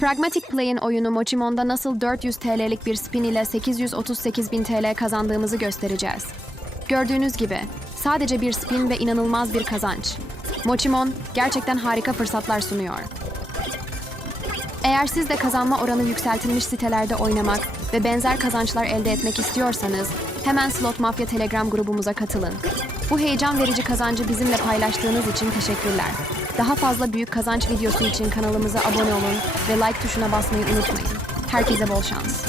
Pragmatic Play'in oyunu Mochimon'da nasıl 400 TL'lik bir spin ile 838 bin TL kazandığımızı göstereceğiz. Gördüğünüz gibi sadece bir spin ve inanılmaz bir kazanç. Mochimon gerçekten harika fırsatlar sunuyor. Eğer siz de kazanma oranı yükseltilmiş sitelerde oynamak ve benzer kazançlar elde etmek istiyorsanız hemen Slot Mafya Telegram grubumuza katılın. Bu heyecan verici kazancı bizimle paylaştığınız için teşekkürler. Daha fazla büyük kazanç videosu için kanalımıza abone olun ve like tuşuna basmayı unutmayın. Herkese bol şans.